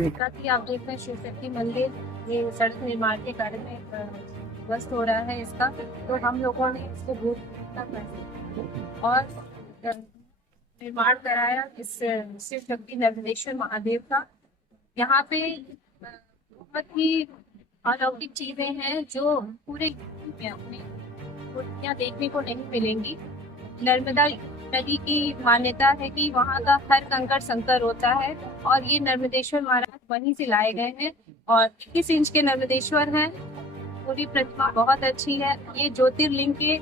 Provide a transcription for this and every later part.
कि आप देख रहे हैं शिव शक्ति मंदिर, ये सड़क निर्माण के कार्य में ध्वस्त हो रहा है इसका, तो हम लोगों ने इसको और निर्माण कराया इस शिव शक्ति नर्मदेश्वर महादेव का। यहाँ पे बहुत ही अलौकिक चीजें हैं जो पूरे यूपी में अपने मूर्तियाँ देखने को नहीं मिलेंगी। नर्मदा नदी की मान्यता है कि वहाँ का हर कंकड़ संकर होता है और ये नर्मदेश्वर महाराज वहीं से लाए गए हैं और 21 इंच के नर्मदेश्वर हैं। पूरी प्रतिमा बहुत अच्छी है, ये ज्योतिर्लिंग के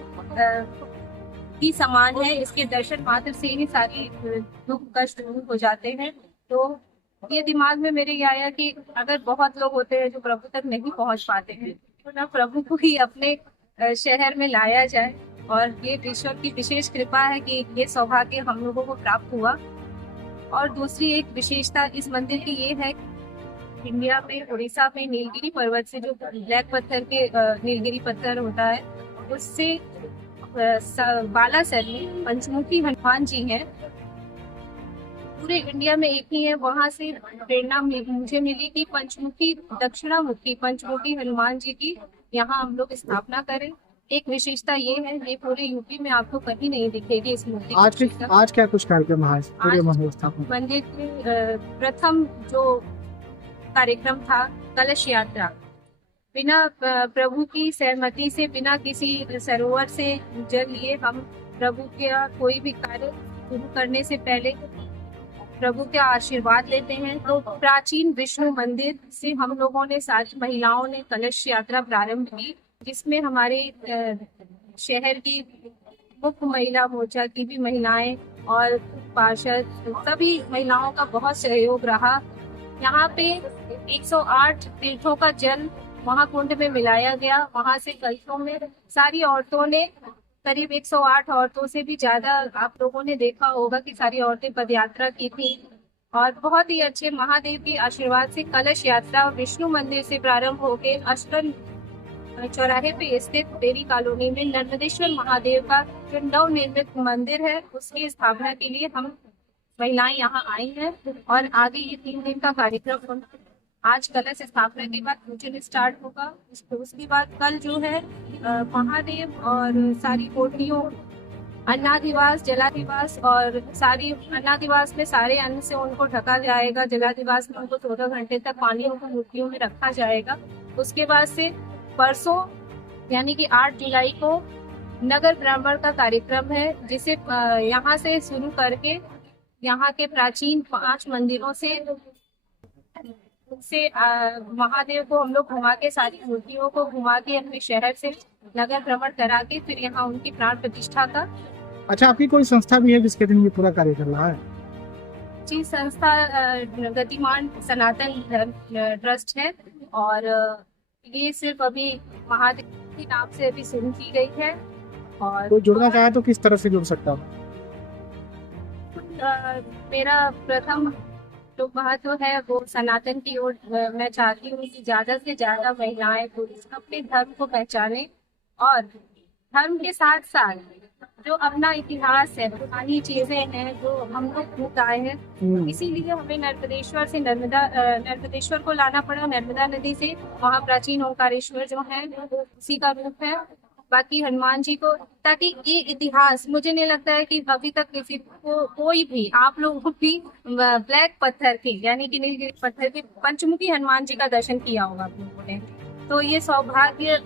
की समान है। इसके दर्शन मात्र से ही सारी दुख कष्ट दूर हो जाते हैं। तो ये दिमाग में मेरे ये आया कि अगर बहुत लोग होते हैं जो प्रभु तक नहीं पहुंच पाते हैं, तो ना प्रभु को ही अपने शहर में लाया जाए। और ये ईश्वर की विशेष कृपा है कि ये सौभाग्य हम लोगों को प्राप्त हुआ। और दूसरी एक विशेषता इस मंदिर की ये है, इंडिया में उड़ीसा में नीलगिरी पर्वत से जो ब्लैक पत्थर के नीलगिरी पत्थर होता है, उससे बालासर में पंचमुखी हनुमान जी हैं। पूरे इंडिया में एक ही है, वहां से प्रेरणा मुझे मिली कि पंचमुखी दक्षिणामुखी पंचमुखी हनुमान जी की यहाँ हम लोग स्थापना करें। एक विशेषता ये है, ये पूरे यूपी में आपको कहीं नहीं दिखेगी इस मूर्ति। आज क्या कुछ कार्यक्रम है पूरे मंदिर के प्रथम जो कार्यक्रम था कलश यात्रा, बिना प्रभु की सहमति से, बिना किसी सरोवर से जल लिए हम प्रभु के कोई भी कार्य शुरू करने से पहले प्रभु के आशीर्वाद लेते हैं। तो प्राचीन विष्णु मंदिर से हम लोगों ने सारी महिलाओं ने कलश यात्रा प्रारंभ की, जिसमें हमारे शहर की मुख्य महिला मोर्चा की भी महिलाएं और पार्षद सभी महिलाओं का बहुत सहयोग रहा। यहाँ पे 108 तीर्थों का जल महाकुंड में मिलाया गया। वहां से कलशों में सारी औरतों ने, करीब 108 औरतों से भी ज्यादा आप लोगों ने देखा होगा कि सारी औरतें पदयात्रा की थी। और बहुत ही अच्छे महादेव के आशीर्वाद से कलश यात्रा विष्णु मंदिर से प्रारंभ होकर अष्टन चौराहे पे स्थित देवी कॉलोनी में नर्मदेश्वर महादेव का जो नव निर्मित मंदिर है, उसकी स्थापना के लिए हम महिलाएं यहाँ आई हैं। और आगे ये 3 दिन का कार्यक्रम, आज कलश स्थापना के बाद पूजन स्टार्ट होगा। उसके बाद कल जो है महादेव और सारी कोठियों, अन्नादिवास, जलादिवास और सारी अन्नादिवास में सारे अन्न से उनको ढका जाएगा। जलादिवास में उनको 14 घंटे तक पानी को मूर्तियों में रखा जाएगा। उसके बाद से परसों यानी कि 8 जुलाई को नगर भ्रमण का कार्यक्रम है, जिसे यहाँ से शुरू करके यहाँ के प्राचीन 5 मंदिरों से महादेव को हम लोग घुमा के, सारी मूर्तियों को घुमा के अपने शहर से नगर भ्रमण करा के फिर यहाँ उनकी प्राण प्रतिष्ठा का। अच्छा, आपकी कोई संस्था भी है जिसके दिन ये पूरा कार्य कर रहा है? जी, संस्था गतिमान सनातन धर्म ट्रस्ट है और ये सिर्फ अभी महादेव के नाम से अभी शुरू की गई है। और तो जुड़ना चाहे तो किस तरह से जुड़ सकता हूँ? मेरा प्रथम जो महत्व है वो सनातन की ओर मैं चाहती हूँ कि ज्यादा से ज्यादा महिलाएं पुरुष अपने धर्म को पहचाने और धर्म के साथ साथ जो अपना इतिहास है, पुरानी चीजें हैं जो हम लोग भूल आए हैं, इसीलिए हमें नर्मदेश्वर को लाना पड़ा। नर्मदा नदी से वहाँ प्राचीन ओंकारेश्वर जो है वो उसी का रूप है। बाकी हनुमान जी को, ताकि ये इतिहास, मुझे नहीं लगता है कि अभी तक किसी को, कोई भी, आप लोग भी ब्लैक पत्थर की यानी कि नीलगिरी पत्थर के पंचमुखी हनुमान जी का दर्शन किया होगा आप लोगों ने। तो ये सौभाग्य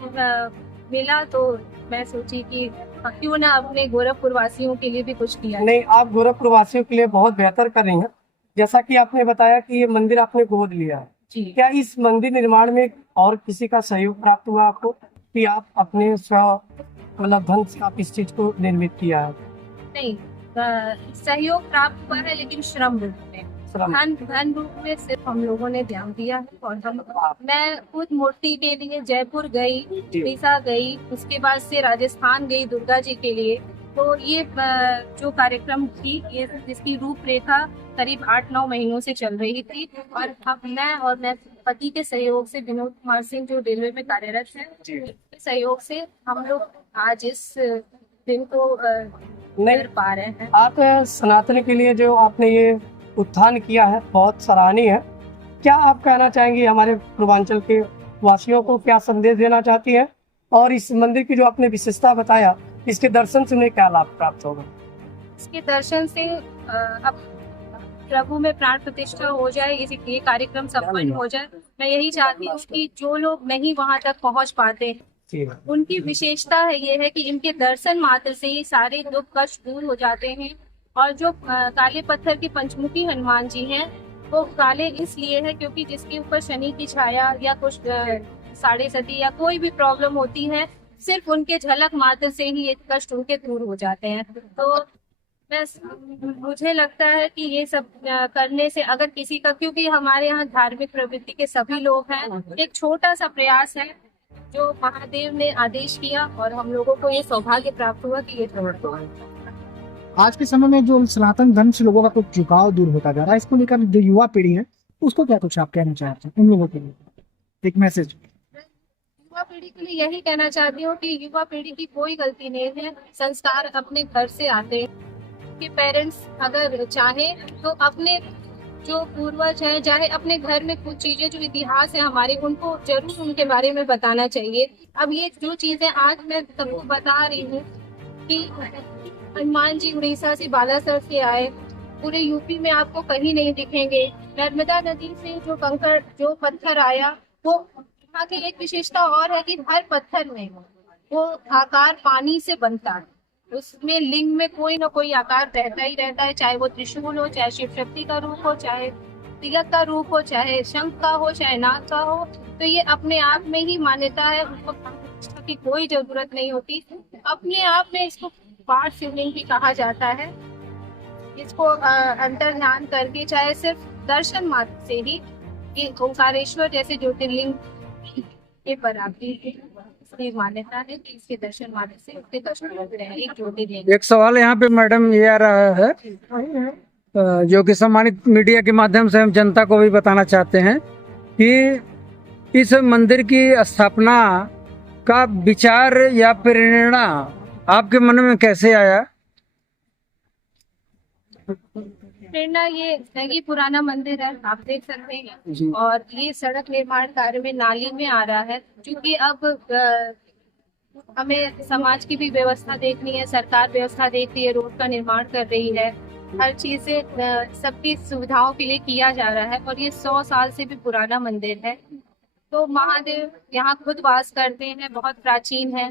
मिला, तो मैं सोची कि क्यों ना अपने गोरखपुर वासियों के लिए भी कुछ किया। नहीं, आप गोरखपुर वासियों के लिए बहुत बेहतर कर रही हैं। जैसा कि आपने बताया कि ये मंदिर आपने गोद लिया है, क्या इस मंदिर निर्माण में और किसी का सहयोग प्राप्त हुआ आपको, कि आप अपने मतलब धन से आप इस चीज को निर्मित किया है? नहीं, सहयोग प्राप्त हुआ है, लेकिन श्रम रूप में, धन रूप में सिर्फ हम लोगों ने ध्यान दिया है। और मैं खुद मूर्ति के लिए जयपुर गई, उड़ीसा गई, उसके बाद से राजस्थान गई दुर्गा जी के लिए। तो ये जो कार्यक्रम थी, ये जिसकी रूपरेखा करीब 8-9 महीनों से चल रही थी। और मैं पति के सहयोग से, विनोद कुमार सिंह जो रेलवे में कार्यरत है, सहयोग से हम लोग आज इस दिन को कर पा रहे हैं। आप सनातन के लिए जो आपने ये उत्थान किया है बहुत सराहनीय है। क्या आप कहना चाहेंगी हमारे पूर्वांचल के वासियों को, क्या संदेश देना चाहती हैं? और इस मंदिर की जो आपने विशेषता बताया, इसके दर्शन से उन्हें क्या लाभ प्राप्त होगा? इसके दर्शन से अब प्रभु में प्राण प्रतिष्ठा हो जाए, ये कार्यक्रम संपन्न हो जाए। मैं यही चाहती हूँ कि जो लोग नहीं वहाँ तक पहुँच पाते, उनकी विशेषता है ये है कि इनके दर्शन मात्र से ही सारे दुख कष्ट दूर हो जाते हैं। और जो काले पत्थर के पंचमुखी हनुमान जी हैं, वो काले इसलिए है क्योंकि जिसके ऊपर शनि की छाया या कुछ साढ़े सती या कोई भी प्रॉब्लम होती है, सिर्फ उनके झलक मात्र से ही ये कष्ट उनके दूर हो जाते हैं। तो मुझे लगता है कि ये सब करने से अगर किसी का, क्योंकि हमारे यहाँ धार्मिक प्रवृत्ति के सभी लोग हैं, एक छोटा सा प्रयास है जो महादेव ने आदेश किया और हम लोगों को ये सौभाग्य प्राप्त हुआ कि ये प्रवृत्ति हुआ। आज के समय में जो सनातन धर्म से लोगों का कुछ झुकाव दूर होता जा रहा है, इसको लेकर जो युवा पीढ़ी है उसको क्या कुछ आप कहना चाहते हैं, उन लोगों के लिए एक मैसेज? युवा पीढ़ी के लिए यही कहना चाहती हूँ कि युवा पीढ़ी की कोई गलती नहीं है, संस्कार अपने घर से आते हैं। कि पेरेंट्स अगर चाहे तो अपने जो पूर्वज हैं, चाहे अपने घर में कुछ चीजें जो इतिहास है हमारे, उनको जरूर उनके बारे में बताना चाहिए। अब ये जो चीजें आज मैं सबको बता रही हूँ कि हनुमान जी उड़ीसा से बालासर से आए, पूरे यूपी में आपको कहीं नहीं दिखेंगे। नर्मदा नदी से जो कंकड़ जो पत्थर आया, वो यहाँ की एक विशेषता और है कि हर पत्थर में वो आकार पानी से बनता है, उसमें लिंग में कोई ना कोई आकार रहता ही रहता है, चाहे वो त्रिशूल हो, चाहे शिव शक्ति का रूप हो, चाहे तिलक का रूप हो, चाहे शंख का हो, चाहे नाग का हो। तो ये अपने आप में ही मान्यता है, उसको प्रतिष्ठा की कोई जरूरत नहीं होती। अपने आप में इसको पाठ शिवलिंग भी कहा जाता है। इसको अंतर ध्यान करके, चाहे सिर्फ दर्शन मात्र से ही ओंकारेश्वर जैसे ज्योतिर्लिंग के बराबरी मान्यता है कि इसके दर्शन मात्र से उसके दर्शन होते हैं। एक ज्योतिर्लिंग। एक सवाल यहाँ पे मैडम ये आ रहा है, जो कि सम्मानित मीडिया के माध्यम से हम जनता को भी बताना चाहते हैं कि इस मंदिर की स्थापना का विचार या प्रेरणा आपके मन में कैसे आया? प्रेरणा ये है कि पुराना मंदिर है, आप देख सकते हैं, और ये सड़क निर्माण कार्य में नाली में आ रहा है। क्योंकि अब हमें समाज की भी व्यवस्था देखनी है, सरकार व्यवस्था देख रही है, रोड का निर्माण कर रही है, हर चीज से सबकी सुविधाओं के लिए किया जा रहा है। और ये 100 साल से भी पुराना मंदिर है। तो महादेव यहाँ खुद वास करते हैं, बहुत प्राचीन है,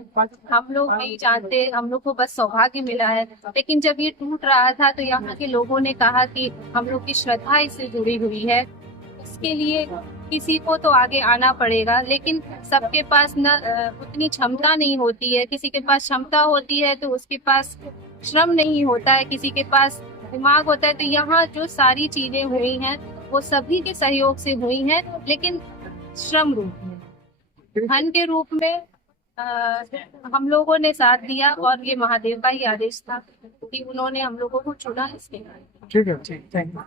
हम लोग नहीं जानते, हम लोग को बस सौभाग्य मिला है। लेकिन जब ये टूट रहा था तो यहाँ के लोगों ने कहा कि हम लोग की श्रद्धा इससे जुड़ी हुई है, उसके लिए किसी को तो आगे आना पड़ेगा। लेकिन सबके पास न उतनी क्षमता नहीं होती है, किसी के पास क्षमता होती है तो उसके पास श्रम नहीं होता है, किसी के पास दिमाग होता है। तो यहाँ जो सारी चीजें हुई हैं वो सभी के सहयोग से हुई हैं, लेकिन श्रम रूप में, धन के रूप में हम लोगों ने साथ दिया। और ये महादेव का ही आदेश था कि उन्होंने हम लोगों को चुना इसके। ठीक है, ठीक, थैंक यू।